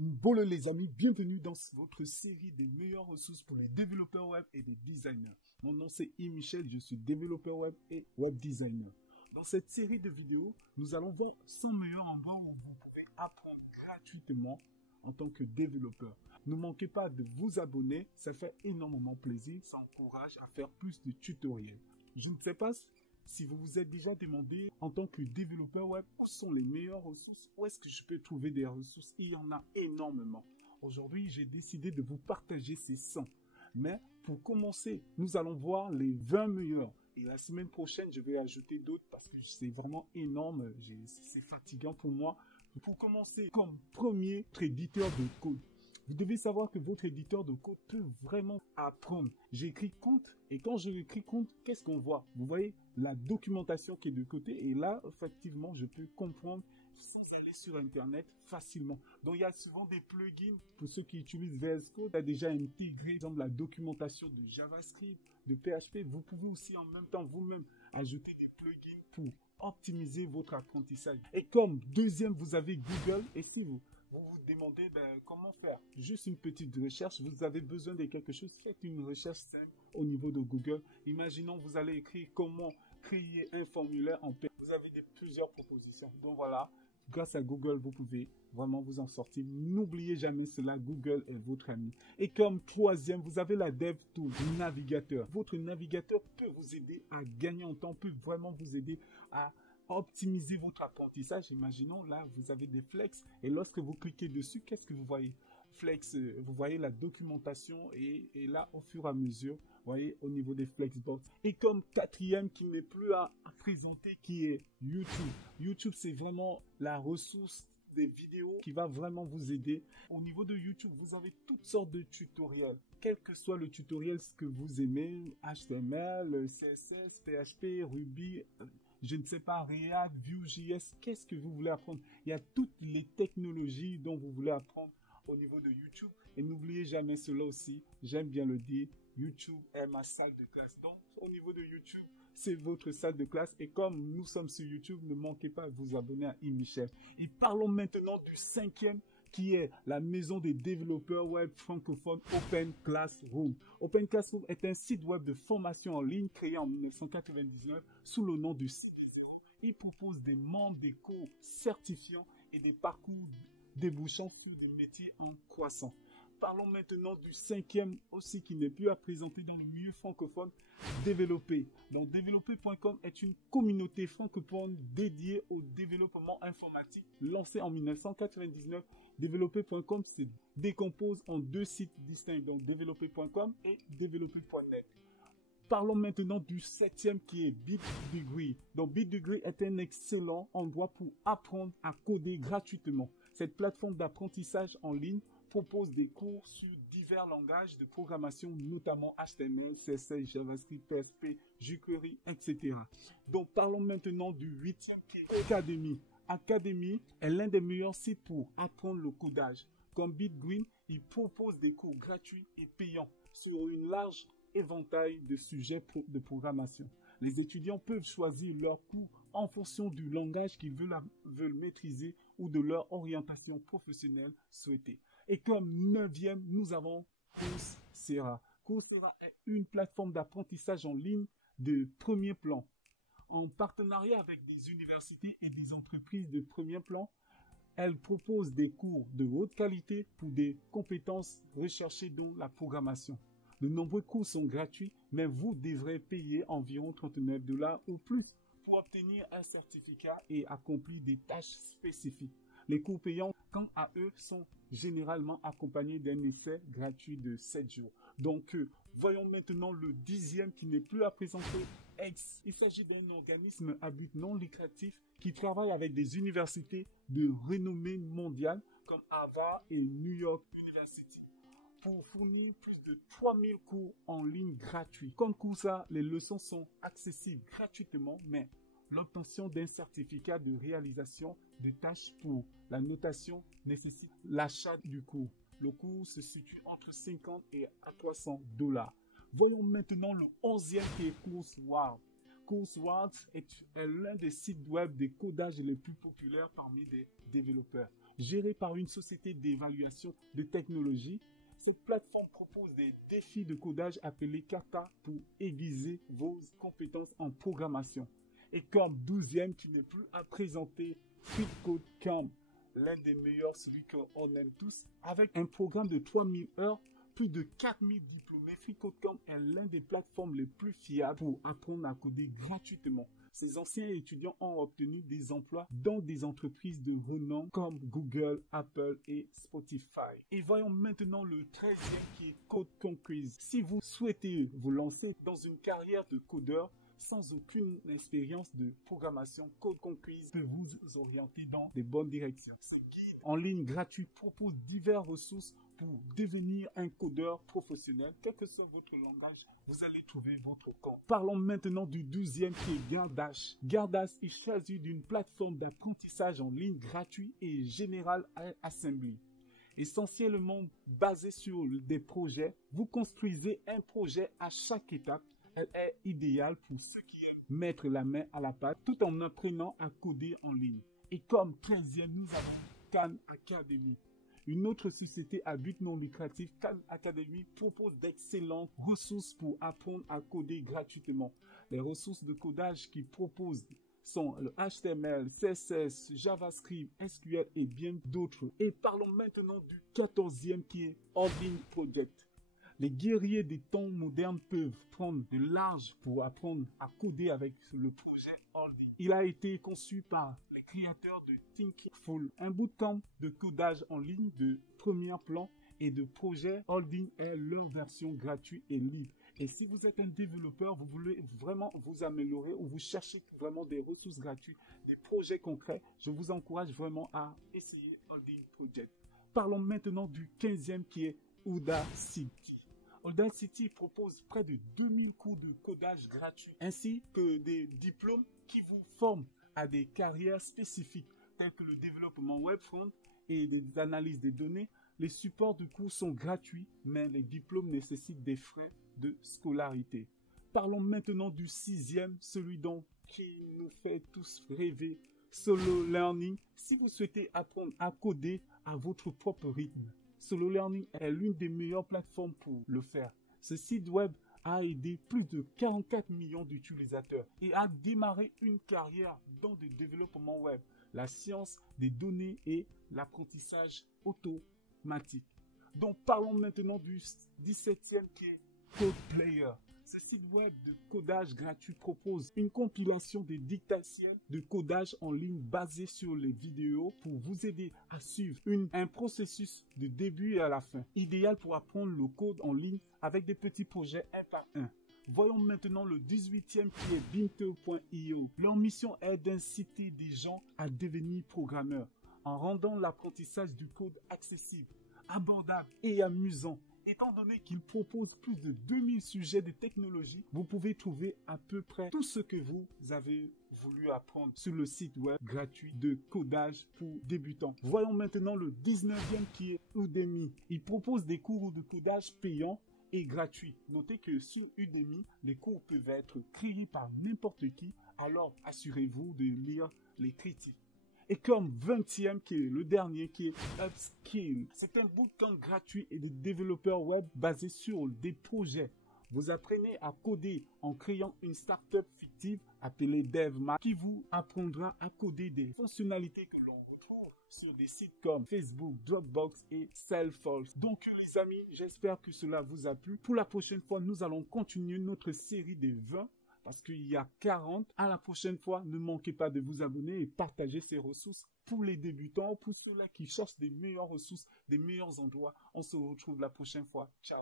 Bonjour les amis, bienvenue dans votre série des meilleures ressources pour les développeurs web et les designers. Mon nom c'est Yves Michel, je suis développeur web et web designer. Dans cette série de vidéos, nous allons voir 100 meilleurs endroits où vous pouvez apprendre gratuitement en tant que développeur. Ne manquez pas de vous abonner, ça fait énormément plaisir, ça encourage à faire plus de tutoriels. Je ne sais pas si vous vous êtes déjà demandé en tant que développeur web, où sont les meilleures ressources, où est-ce que je peux trouver des ressources? Il y en a énormément. Aujourd'hui, j'ai décidé de vous partager ces 100. Mais pour commencer, nous allons voir les 20 meilleurs. Et la semaine prochaine, je vais ajouter d'autres parce que c'est vraiment énorme, c'est fatigant pour moi. Pour commencer, comme premier éditeur de code, vous devez savoir que votre éditeur de code peut vraiment apprendre. J'écris compte et quand je écris compte, qu'est-ce qu'on voit? Vous voyez la documentation qui est de côté et là, effectivement, je peux comprendre sans aller sur Internet facilement. Donc, il y a souvent des plugins pour ceux qui utilisent VS Code. Il a déjà intégré, par exemple, la documentation de JavaScript, de PHP. Vous pouvez aussi en même temps vous-même ajouter des plugins pour optimiser votre apprentissage. Et comme deuxième, vous avez Google. Et si vous vous demandez comment faire, juste une petite recherche, vous avez besoin de quelque chose, faites une recherche simple au niveau de Google. Imaginons vous allez écrire comment créer un formulaire en PHP. Vous avez plusieurs propositions. Donc voilà, grâce à Google, vous pouvez vraiment vous en sortir. N'oubliez jamais cela, Google est votre ami. Et comme troisième, vous avez la DevTools, navigateur. Votre navigateur peut vous aider à gagner en temps, peut vraiment vous aider à optimiser votre apprentissage. Imaginons là, vous avez des flex et lorsque vous cliquez dessus, qu'est-ce que vous voyez? Flex, vous voyez la documentation et là, au fur et à mesure, vous voyez au niveau des flexbox. Et comme quatrième qui n'est plus à présenter, qui est YouTube. YouTube, c'est vraiment la ressource des vidéos qui va vraiment vous aider. Au niveau de YouTube, vous avez toutes sortes de tutoriels. Quel que soit le tutoriel, ce que vous aimez, HTML, CSS, PHP, Ruby, je ne sais pas, React, Vue.js, qu'est-ce que vous voulez apprendre? Il y a toutes les technologies dont vous voulez apprendre au niveau de YouTube. Et n'oubliez jamais cela aussi, j'aime bien le dire, YouTube est ma salle de classe. Donc, au niveau de YouTube, c'est votre salle de classe. Et comme nous sommes sur YouTube, ne manquez pas de vous abonner à Yves Michel. Et parlons maintenant du cinquième, qui est la maison des développeurs web francophones Open Classroom. Open Classroom est un site web de formation en ligne créé en 1999 sous le nom de Cicero. Il propose des membres des cours certifiants et des parcours débouchant sur des métiers en croissance. Parlons maintenant du cinquième aussi qui n'est plus à présenter dans le milieu francophone, Développer. Donc développer.com est une communauté francophone dédiée au développement informatique lancée en 1999. Développer.com se décompose en deux sites distincts, donc développer.com et développer.net. Parlons maintenant du septième qui est BitDegree. Donc BitDegree est un excellent endroit pour apprendre à coder gratuitement. Cette plateforme d'apprentissage en ligne propose des cours sur divers langages de programmation, notamment HTML, CSS, JavaScript, PHP, jQuery, etc. Donc parlons maintenant du huitième qui est Academy. Academy est l'un des meilleurs sites pour apprendre le codage. Comme BitGreen, il propose des cours gratuits et payants sur une large éventail de sujets de programmation. Les étudiants peuvent choisir leur cours en fonction du langage qu'ils veulent maîtriser ou de leur orientation professionnelle souhaitée. Et comme neuvième, nous avons Coursera. Coursera est une plateforme d'apprentissage en ligne de premier plan. En partenariat avec des universités et des entreprises de premier plan, elle propose des cours de haute qualité pour des compétences recherchées dont la programmation. De nombreux cours sont gratuits, mais vous devrez payer environ 39 $ ou plus pour obtenir un certificat et accomplir des tâches spécifiques. Les cours payants, quant à eux, sont généralement accompagnés d'un essai gratuit de 7 jours. Donc, voyons maintenant le dixième qui n'est plus à présenter, X. Il s'agit d'un organisme à but non lucratif qui travaille avec des universités de renommée mondiale comme Harvard et New York University pour fournir plus de 3000 cours en ligne gratuits. Comme Coursera, les leçons sont accessibles gratuitement, mais l'obtention d'un certificat de réalisation de tâches pour la notation nécessite l'achat du cours. Le cours se situe entre 50 et 300 $. Voyons maintenant le 11e qui est CourseWorld. CourseWorld est l'un des sites web de codage les plus populaires parmi les développeurs. gérée par une société d'évaluation de technologie. Cette plateforme propose des défis de codage appelés kata pour aiguiser vos compétences en programmation. Et comme 12e qui n'est plus à présenter, FreeCodeCamp, l'un des meilleurs, celui qu'on aime tous, avec un programme de 3000 heures, plus de 4000 diplômés. FreeCodeCamp est l'un des plateformes les plus fiables pour apprendre à coder gratuitement. Ces anciens étudiants ont obtenu des emplois dans des entreprises de renom comme Google, Apple et Spotify. Et voyons maintenant le 13e qui est Code Conquest. Si vous souhaitez vous lancer dans une carrière de codeur sans aucune expérience de programmation, Code Conquest peut vous orienter dans de bonnes directions. Ce guide en ligne gratuit propose diverses ressources pour devenir un codeur professionnel, quel que soit votre langage, vous allez trouver votre compte. Parlons maintenant du 12e qui est Gardash. Gardash est choisi d'une plateforme d'apprentissage en ligne gratuit et General Assembly. Essentiellement basé sur des projets, vous construisez un projet à chaque étape. Elle est idéale pour ceux qui aiment mettre la main à la pâte tout en apprenant à coder en ligne. Et comme 13e, nous avons Khan Academy. Une autre société à but non lucratif, Khan Academy, propose d'excellentes ressources pour apprendre à coder gratuitement. Les ressources de codage qu'ils proposent sont le HTML, CSS, JavaScript, SQL et bien d'autres. Et parlons maintenant du 14e qui est Holding Project. Les guerriers des temps modernes peuvent prendre de l'âge pour apprendre à coder avec le projet Holding. Il a été conçu par les créateurs de Thinkful, un bootcamp de codage en ligne de premier plan et de projet. Holding est leur version gratuite et libre. Et si vous êtes un développeur, vous voulez vraiment vous améliorer ou vous cherchez vraiment des ressources gratuites, des projets concrets, je vous encourage vraiment à essayer Holding Project. Parlons maintenant du 15e qui est Udacity. Udacity propose près de 2000 cours de codage gratuits, ainsi que des diplômes qui vous forment à des carrières spécifiques, telles que le développement web front et des analyses des données. Les supports de cours sont gratuits, mais les diplômes nécessitent des frais de scolarité. Parlons maintenant du 6e, celui qui nous fait tous rêver, Solo Learning. Si vous souhaitez apprendre à coder à votre propre rythme, Solo Learning est l'une des meilleures plateformes pour le faire. Ce site web a aidé plus de 44 millions d'utilisateurs et a démarré une carrière dans le développement web, la science des données et l'apprentissage automatique. Donc parlons maintenant du 17e qui est CodePlayer. Ce site web de codage gratuit propose une compilation des dictatiels de codage en ligne basé sur les vidéos pour vous aider à suivre un processus de début à la fin, idéal pour apprendre le code en ligne avec des petits projets un par un. Voyons maintenant le 18e qui est Binto.io. Leur mission est d'inciter des gens à devenir programmeurs en rendant l'apprentissage du code accessible, abordable et amusant. Étant donné qu'il propose plus de 2000 sujets de technologie, vous pouvez trouver à peu près tout ce que vous avez voulu apprendre sur le site web gratuit de codage pour débutants. Voyons maintenant le 19e qui est Udemy. Il propose des cours de codage payants et gratuits. Notez que sur Udemy, les cours peuvent être créés par n'importe qui, alors assurez-vous de lire les critiques. Et comme 20e qui est le dernier qui est Upskill. C'est un bootcamp gratuit et de développeurs web basé sur des projets. Vous apprenez à coder en créant une startup fictive appelée DevMax qui vous apprendra à coder des fonctionnalités que l'on retrouve sur des sites comme Facebook, Dropbox et Salesforce. Donc les amis, j'espère que cela vous a plu. Pour la prochaine fois, nous allons continuer notre série des 20. Parce qu'il y a 40. À la prochaine fois, ne manquez pas de vous abonner et partager ces ressources pour les débutants, pour ceux-là qui cherchent des meilleures ressources, des meilleurs endroits. On se retrouve la prochaine fois. Ciao.